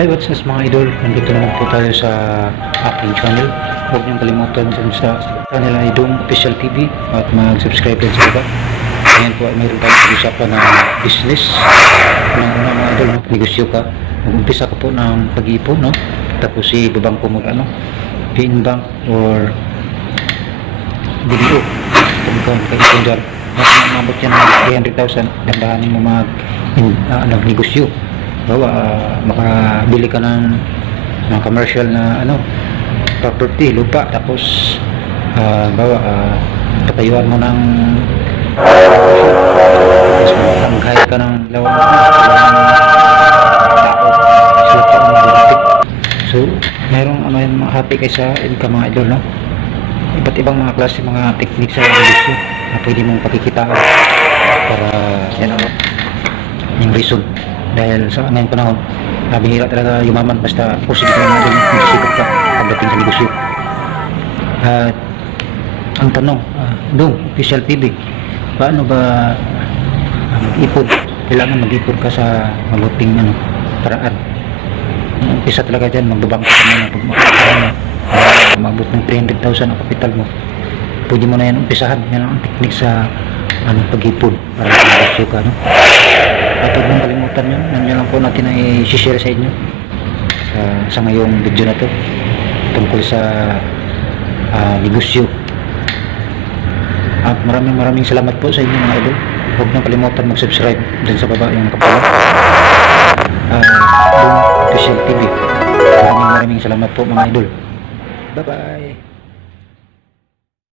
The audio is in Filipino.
Hi, what's up mga idol? Nandito naman po tayo sa aking channel. Huwag niyong kalimutan dyan sa channel ay Dong Official TV at mag-subscribe din sa baba. Ngayon po ay mayroon tayong pag-usapan na business. Una mga idol, no? Negosyo ka. Mag-umpisa ka po ng pag-iipon, no? Tapos ibabangko mo PIN bank or BDO. Kung ikaw nakaipon dyan, mas umabot yan ng 300,000, dandahanin mo negosyo. Bawa makabili ka ng mga commercial na property, lupa, tapos patayuan mo ng tapos magtanghay ka ng lawang tao. So mayroong yung mga happy kayo sa income mga idol, no? Iba't ibang mga klase, mga technique sa negosyo na pwede mong pakikitaan para yan yung reason. Dahil sa ngayong panahon, bihira talaga yumaman basta positive ka naman, magsisikap ka pagdating sa negosyo. At ang tanong, Dong Official TV, paano ba mag-ipon? Kailangan mag-ipon ka sa mabuting paraan. Umpisa talaga dyan, magbabangko ka muna. Pag umabot ng 300,000 ang kapital mo, pwede mo na yan umpisahan. Yan ang technique sa pag-ipon para sa negosyo ka, no? At huwag mong kalimutan yun. Nandiyan lang po natin ay i-share sa inyo sa ngayong video na to tungkol sa negosyo. At maraming salamat po sa inyo mga idol. Huwag nang kalimutan mag-subscribe dyan sa baba yung nakapala Dong Official TV. Maraming salamat po mga idol. Bye bye.